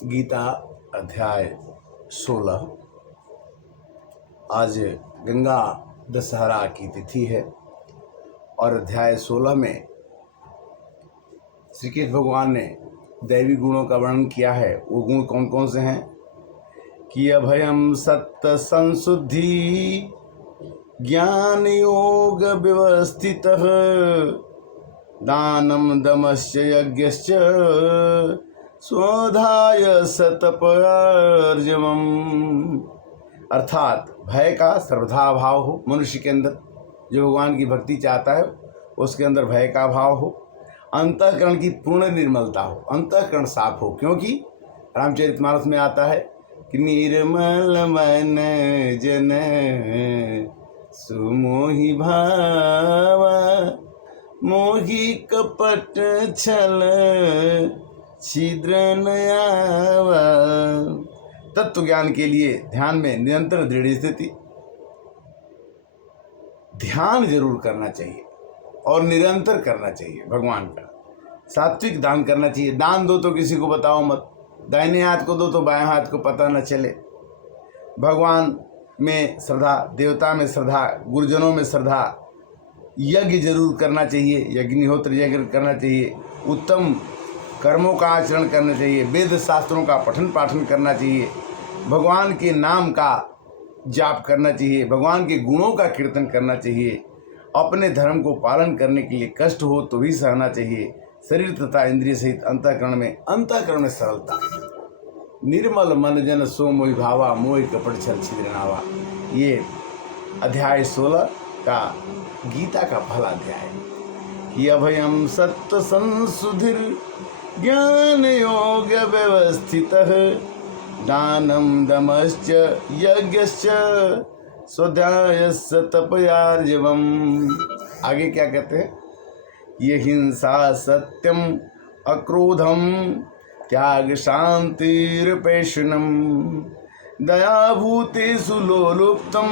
गीता अध्याय 16। आज गंगा दशहरा की तिथि है और अध्याय 16 में श्री कृष्ण भगवान ने दैवी गुणों का वर्णन किया है। वो गुण कौन कौन से हैं कि अभयम सत्य संशुद्धि ज्ञान योग व्यवस्थितः दानम दमश्च यज्ञश्च स्वधाय सतपर्जवम। अर्थात भय का सर्वथा भाव हो मनुष्य के अंदर, जो भगवान की भक्ति चाहता है उसके अंदर भय का भाव हो, अंतःकरण की पूर्ण निर्मलता हो, अंतःकरण साफ हो। क्योंकि रामचरितमानस में आता है कि निर्मल मन जन सुमोहि भावा मोहि कपट छल छिद्र नयावा। तत्व ज्ञान के लिए ध्यान में निरंतर दृढ़ स्थिति, ध्यान जरूर करना चाहिए और निरंतर करना चाहिए भगवान का। सात्विक दान करना चाहिए। दान दो तो किसी को बताओ मत, दाहिने हाथ को दो तो बाएं हाथ को पता न चले। भगवान में श्रद्धा, देवता में श्रद्धा, गुरुजनों में श्रद्धा। यज्ञ जरूर करना चाहिए, यज्ञनिहोत्र यज्ञ करना चाहिए, उत्तम कर्मों का आचरण करना चाहिए, वेद शास्त्रों का पठन पाठन करना चाहिए, भगवान के नाम का जाप करना चाहिए, भगवान के गुणों का कीर्तन करना चाहिए। अपने धर्म को पालन करने के लिए कष्ट हो तो भी सहना चाहिए। शरीर तथा इंद्रिय सहित अंतःकरण में सरलता। निर्मल मन जन सो मोहि भावा मोहि कपट छल छिद्र नावा। ये अध्याय 16 का गीता का पहला अध्याय है कि अभयम सत्य संशुधिर ज्ञान योग व्यवस्थितः दानम दमश्च यज्ञश्च स्वाध्यायस्य तपयार्जवम्। आगे क्या कहते हैं? ये हिंसा सत्यम अक्रोधम त्याग शांतिर्पेशनम दयाभूतेषु लोलुप्तम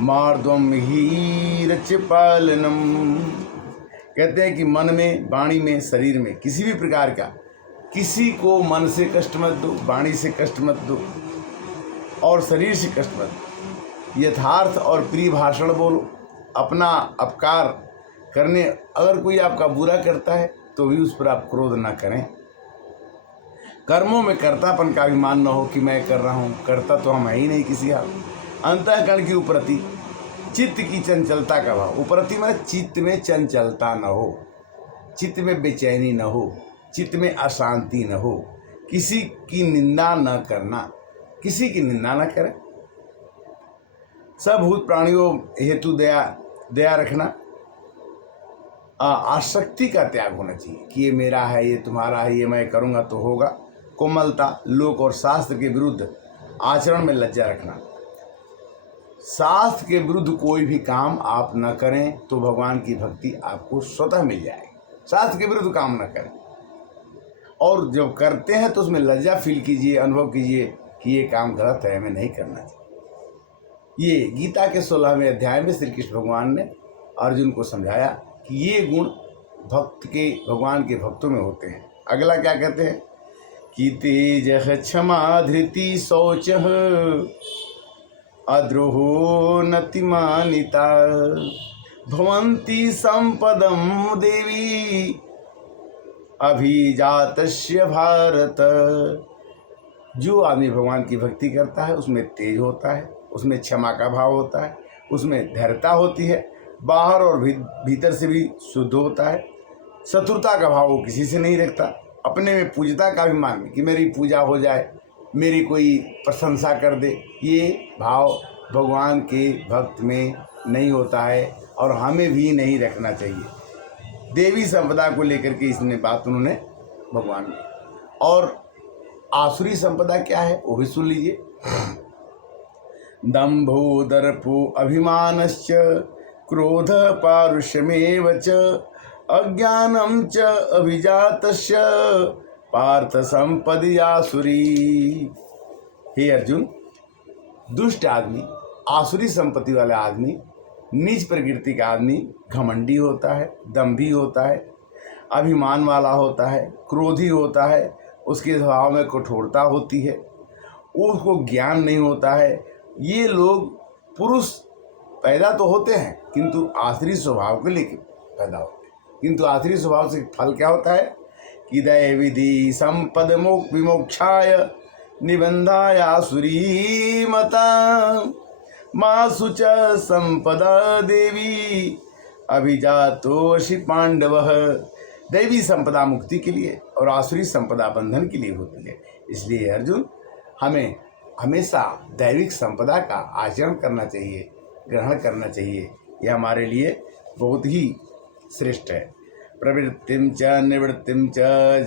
मार्दवम हीरचिपालनम। कहते हैं कि मन में, वाणी में, शरीर में किसी भी प्रकार का किसी को मन से कष्ट मत दो, वाणी से कष्ट मत दो और शरीर से कष्ट मत दो। यथार्थ और प्रिय भाषण बोलो। अपना अपकार करने, अगर कोई आपका बुरा करता है तो भी उस पर आप क्रोध ना करें। कर्मों में कर्तापन का अभिमान न हो कि मैं कर रहा हूँ, करता तो हम है ही नहीं किसी हाल। अंतःकरण की उपरति, चित्त की चंचलता का भाव। उपरति माने चित्त में चंचलता न हो, चित्त में बेचैनी न हो, चित्त में अशांति न हो, किसी की निंदा न करना, किसी की निंदा न करें। सब भूत प्राणियों हेतु दया रखना। आसक्ति का त्याग होना चाहिए कि ये मेरा है, ये तुम्हारा है, ये मैं करूँगा तो होगा। कोमलता, लोक और शास्त्र के विरुद्ध आचरण में लज्जा रखना। शास्त्र के विरुद्ध कोई भी काम आप न करें तो भगवान की भक्ति आपको स्वतः मिल जाएगी। शास्त्र के विरुद्ध काम न करें और जब करते हैं तो उसमें लज्जा फील कीजिए, अनुभव कीजिए कि ये काम गलत है, हमें नहीं करना चाहिए। ये गीता के 16वें अध्याय में श्री कृष्ण भगवान ने अर्जुन को समझाया कि ये गुण भक्त के, भगवान के भक्तों में होते हैं। अगला क्या कहते हैं कि तेजः क्षमा धृति शौचः अद्रोहो नतिमानिता भवन्ति संपदम देवी अभिजातस्य भारत। जो आदमी भगवान की भक्ति करता है उसमें तेज होता है, उसमें क्षमा का भाव होता है, उसमें धैर्यता होती है, बाहर और भीतर से भी शुद्ध होता है। शत्रुता का भाव वो किसी से नहीं रखता। अपने में पूज्यता का अभिमान कि मेरी पूजा हो जाए, मेरी कोई प्रशंसा कर दे, ये भाव भगवान के भक्त में नहीं होता है और हमें भी नहीं रखना चाहिए। देवी संपदा को लेकर के इसने बात उन्होंने भगवान ने। और आसुरी संपदा क्या है वो भी सुन लीजिए। दंभो दर्पो अभिमानश्च क्रोध पारुष्यमेव च अज्ञानम च अभिजातस्य पार्थ संपदि आसुरी। हे अर्जुन, दुष्ट आदमी, आसुरी संपत्ति वाला आदमी, नीच प्रकृति का आदमी घमंडी होता है, दंभी होता है, अभिमान वाला होता है, क्रोधी होता है, उसके स्वभाव में कठोरता होती है, उसको ज्ञान नहीं होता है। ये लोग पुरुष पैदा तो होते हैं किंतु आसुरी स्वभाव को लेकर पैदा होते हैं, किंतु आसुरी स्वभाव से फल क्या होता है कि दय विधि संपद विमोक्षाय निबंधाय आसुरी मता मासु च संपदा देवी अभिजातोषि पांडव। दैवी संपदा मुक्ति के लिए और आसुरी संपदा बंधन के लिए होती है। इसलिए अर्जुन, हमें हमेशा दैविक संपदा का आचरण करना चाहिए, ग्रहण करना चाहिए। यह हमारे लिए बहुत ही श्रेष्ठ है। प्रवृत्तिं च निवृत्तिं च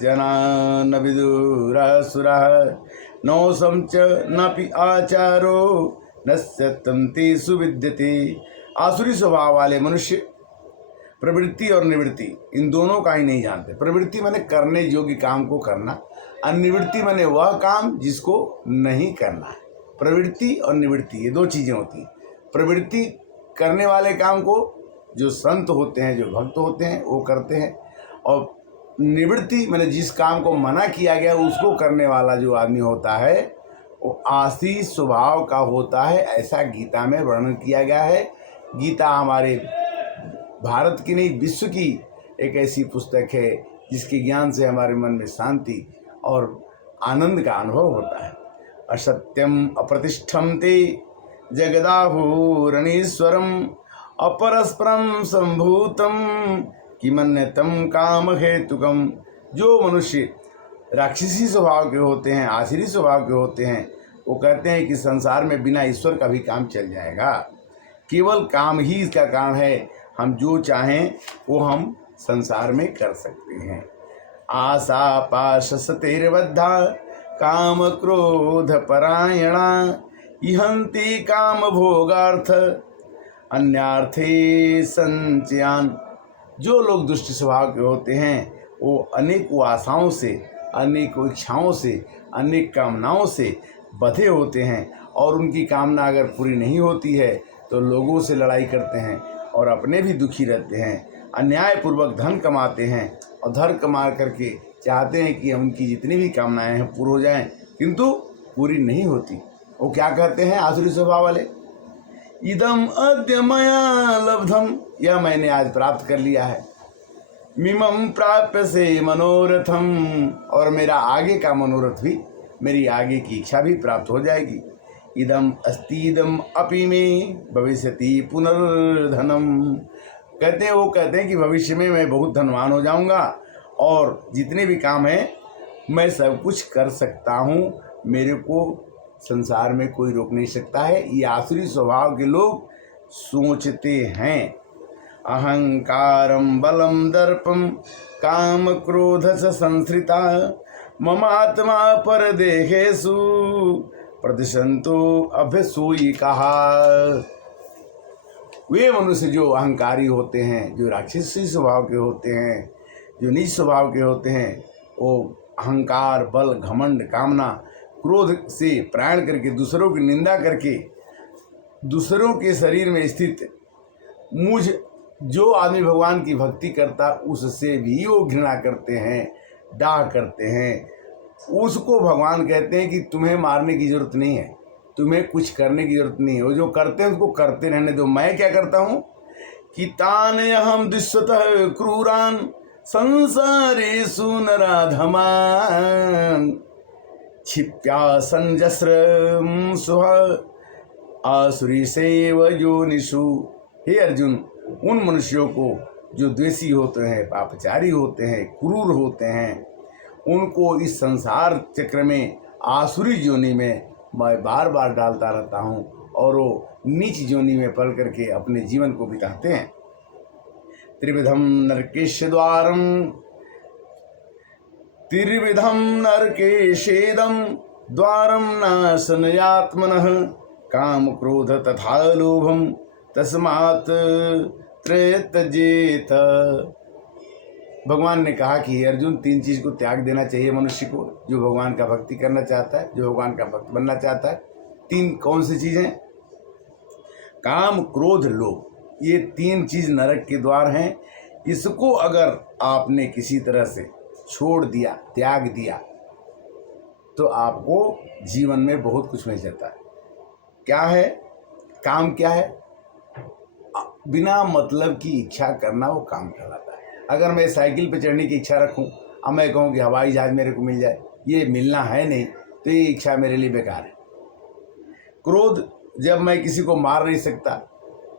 जना न विदुरासुरः नौसं च नापि आचारो नस्यत्वं तेषु विद्यते। आसुरी स्वभाव वाले मनुष्य प्रवृत्ति और निवृत्ति इन दोनों का ही नहीं जानते। प्रवृत्ति माने करने योग्य काम को करना और निवृत्ति माने वह काम जिसको नहीं करना है। प्रवृत्ति और निवृत्ति ये दो चीज़ें होती हैं। प्रवृत्ति करने वाले काम को जो संत होते हैं, जो भक्त होते हैं, वो करते हैं, और निवृत्ति माने जिस काम को मना किया गया उसको करने वाला जो आदमी होता है वो आसुरी स्वभाव का होता है। ऐसा गीता में वर्णन किया गया है। गीता हमारे भारत की नहीं, विश्व की एक ऐसी पुस्तक है जिसके ज्ञान से हमारे मन में शांति और आनंद का अनुभव होता है। असत्यम अप्रतिष्ठम ते जगदाहुरणीश्वरम अपरस्परम संभूतम किमन्यतम काम हेतुकम। जो मनुष्य राक्षसी स्वभाव के होते हैं, आसुरी स्वभाव के होते हैं, वो कहते हैं कि संसार में बिना ईश्वर का भी काम चल जाएगा, केवल काम ही इसका काम है, हम जो चाहें वो हम संसार में कर सकते हैं। आशा पाश सतेर्बद्धा काम क्रोध परायणा इहंती काम भोगार्थ अन्यार्थे संचयान। जो लोग दुष्ट स्वभाव के होते हैं वो अनेकों आशाओं से, अनेकों इच्छाओं से, अनेक कामनाओं से बंधे होते हैं, और उनकी कामना अगर पूरी नहीं होती है तो लोगों से लड़ाई करते हैं और अपने भी दुखी रहते हैं। अन्यायपूर्वक धन कमाते हैं और धन कमा करके चाहते हैं कि उनकी जितनी भी कामनाएं हैं पूरी हो जाएं, किंतु पूरी नहीं होती। वो क्या कहते हैं आसुरी स्वभाव वाले, इदम अद्य मया लब्धम, यह मैंने आज प्राप्त कर लिया है, मिमम प्राप्य से मनोरथम, और मेरा आगे का मनोरथ भी, मेरी आगे की इच्छा भी प्राप्त हो जाएगी। इदम अस्तीदम अपि में भविष्यति पुनर्धनम, कहते हैं, वो कहते हैं कि भविष्य में मैं बहुत धनवान हो जाऊंगा और जितने भी काम हैं मैं सब कुछ कर सकता हूँ, मेरे को संसार में कोई रोक नहीं सकता है। ये आसुरी स्वभाव के लोग सोचते हैं। अहंकारम बलम दर्पम काम क्रोध स संश्रिता ममात्मा पर देहेषु प्रतिशंतो अभ्यसूयि कहा। वे मनुष्य जो अहंकारी होते हैं, जो राक्षसी स्वभाव के होते हैं, जो नीच स्वभाव के होते हैं, वो अहंकार, बल, घमंड, कामना, क्रोध से प्राण करके, दूसरों की निंदा करके, दूसरों के शरीर में स्थित मुझ जो आदमी भगवान की भक्ति करता उससे भी वो घृणा करते हैं, डाह करते हैं। उसको भगवान कहते हैं कि तुम्हें मारने की जरूरत नहीं है, तुम्हें कुछ करने की जरूरत नहीं है, वो जो करते हैं उसको करते रहने दो। मैं क्या करता हूँ कि ताने अहम दिश्वतः क्रूरान संसारेषु नराधमान क्षिप्या संजस्र सुह आसुरी सेव योनिषु। हे अर्जुन, उन मनुष्यों को जो द्वेषी होते हैं, पापचारी होते हैं, क्रूर होते हैं, उनको इस संसार चक्र में आसुरी योनि में मैं बार बार डालता रहता हूँ और वो नीच योनि में पल करके अपने जीवन को बिताते हैं। त्रिविधम नरकेश द्वारम त्रिविधम नरकेशेदम द्वारम नाशनयात्मनः काम क्रोध तथा लोभम तस्मात् त्यजेत। भगवान ने कहा कि अर्जुन, तीन चीज़ को त्याग देना चाहिए मनुष्य को, जो भगवान का भक्ति करना चाहता है, जो भगवान का भक्त बनना चाहता है। तीन कौन सी चीज़ें? काम, क्रोध, लोभ। ये तीन चीज़ नरक के द्वार हैं। इसको अगर आपने किसी तरह से छोड़ दिया, त्याग दिया, तो आपको जीवन में बहुत कुछ मिल जाता है। क्या है काम? क्या है? बिना मतलब की इच्छा करना वो काम कहलाता है। अगर मैं साइकिल पे चढ़ने की इच्छा रखूं, अब मैं कहूं कि हवाई जहाज मेरे को मिल जाए, ये मिलना है नहीं, तो ये इच्छा मेरे लिए बेकार है। क्रोध, जब मैं किसी को मार नहीं सकता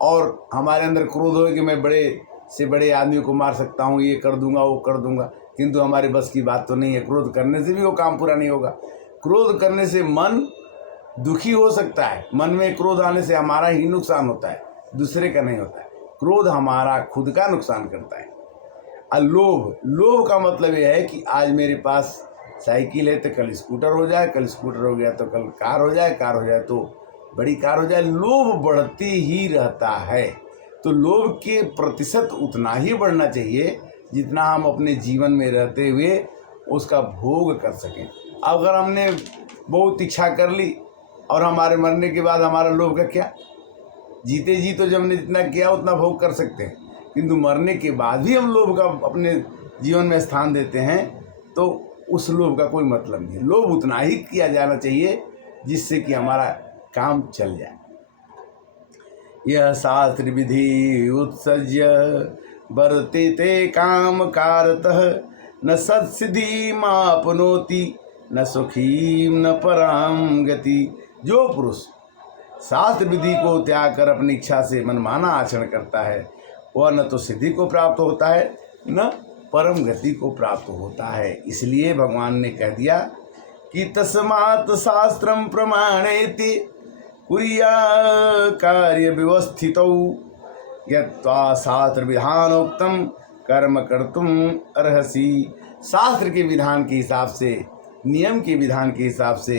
और हमारे अंदर क्रोध हो कि मैं बड़े से बड़े आदमी को मार सकता हूँ, ये कर दूंगा वो कर दूंगा, किंतु हमारे बस की बात तो नहीं है। क्रोध करने से भी वो काम पूरा नहीं होगा। क्रोध करने से मन दुखी हो सकता है। मन में क्रोध आने से हमारा ही नुकसान होता है, दूसरे का नहीं होता है। क्रोध हमारा खुद का नुकसान करता है। और लोभ का मतलब यह है कि आज मेरे पास साइकिल है तो कल स्कूटर हो जाए, कल स्कूटर हो गया तो कल कार हो जाए, कार हो जाए तो बड़ी कार हो जाए। लोभ बढ़ती ही रहता है। तो लोभ के प्रतिशत उतना ही बढ़ना चाहिए जितना हम अपने जीवन में रहते हुए उसका भोग कर सकें। अगर हमने बहुत इच्छा कर ली और हमारे मरने के बाद हमारा लोभ का क्या? जीते जी तो जब हमने जितना किया उतना भोग कर सकते हैं, किंतु मरने के बाद भी हम लोभ का अपने जीवन में स्थान देते हैं, तो उस लोभ का कोई मतलब नहीं। लोभ उतना ही किया जाना चाहिए जिससे कि हमारा काम चल जाए। यह शास्त्र विधि उत्सज्य वर्तेते काम कारतः, न सत्सिद्धि मापनोति, न सुखी न पराम गति। जो पुरुष शास्त्र विधि को त्याग कर अपनी इच्छा से मनमाना आचरण करता है, वह न तो सिद्धि को प्राप्त होता है न परम गति को प्राप्त होता है। इसलिए भगवान ने कह दिया कि तस्मात् शास्त्रम प्रमाणेति कुर्या कार्य व्यवस्थितौ, यत्वा शास्त्र विधानोक्तम कर्म कर्तुम अर्हसि। शास्त्र के विधान के हिसाब से, नियम के विधान के हिसाब से,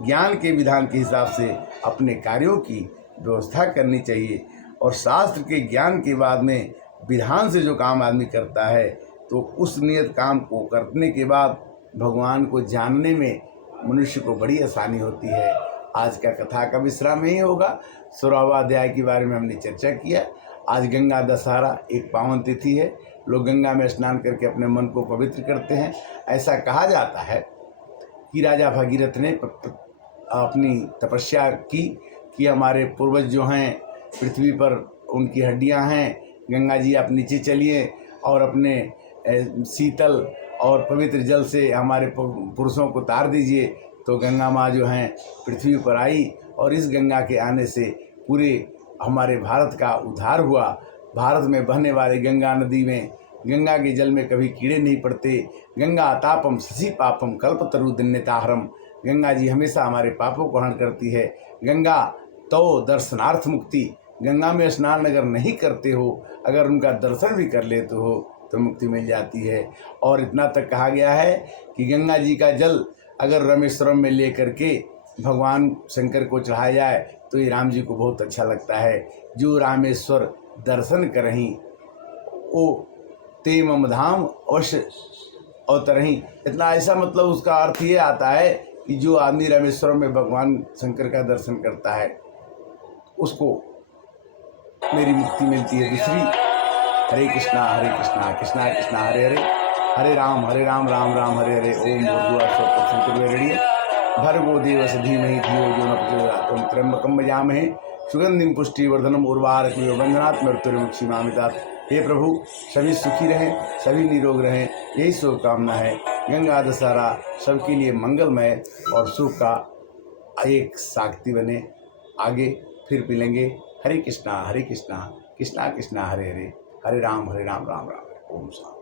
ज्ञान के विधान के हिसाब से अपने कार्यों की व्यवस्था करनी चाहिए। और शास्त्र के ज्ञान के बाद में विधान से जो काम आदमी करता है, तो उस नियत काम को करने के बाद भगवान को जानने में मनुष्य को बड़ी आसानी होती है। आज का कथा का विश्राम यही होगा। 16वां अध्याय के बारे में हमने चर्चा किया। आज गंगा दशहरा एक पावन तिथि है। लोग गंगा में स्नान करके अपने मन को पवित्र करते हैं। ऐसा कहा जाता है कि राजा भगीरथ ने अपनी तपस्या की कि हमारे पूर्वज जो हैं पृथ्वी पर, उनकी हड्डियां हैं, गंगा जी आप नीचे चलिए और अपने शीतल और पवित्र जल से हमारे पुरुषों को तार दीजिए। तो गंगा माँ जो हैं पृथ्वी पर आई और इस गंगा के आने से पूरे हमारे भारत का उद्धार हुआ। भारत में बहने वाले गंगा नदी में, गंगा के जल में कभी कीड़े नहीं पड़ते। गंगा तापम शशि पापम कल्पतरु दिन्यताहरम। गंगा जी हमेशा हमारे पापों को हरण करती है। गंगा तो दर्शनार्थ मुक्ति। गंगा में स्नान अगर नहीं करते हो, अगर उनका दर्शन भी कर लेते हो तो मुक्ति मिल जाती है। और इतना तक कहा गया है कि गंगा जी का जल अगर रामेश्वरम में ले करके भगवान शंकर को चढ़ाया जाए तो ये राम जी को बहुत अच्छा लगता है। जो रामेश्वर दर्शन करहीं ओ ते मम धाम अवश्य अवतरहीं। इतना ऐसा मतलब उसका अर्थ ये आता है कि जो आदमी रामेश्वरम में भगवान शंकर का दर्शन करता है उसको मेरी मुक्ति मिलती है। दूसरी, हरे कृष्णा कृष्णा कृष्णा हरे हरे, हरे राम राम राम हरे हरे। ओम भूर्भुवः भर्गो देवस्य धीमहि धियो यो न प्रचोदयात्। ओम त्र्यंबकं यजामहे सुगंधिं पुष्टिवर्धनम् उर्वारुकमिव बन्धनात् मृत्युर्मुक्षीमामृतात्। हे प्रभु, सभी सुखी रहें, सभी निरोग रहें, यही शुभकामना है। गंगा दशहरा सबके लिए मंगलमय और सुख का एक साक्षी बने। आगे फिर मिलेंगे। हरे कृष्णा कृष्णा कृष्णा हरे हरे, हरे राम राम राम। ओम शांति।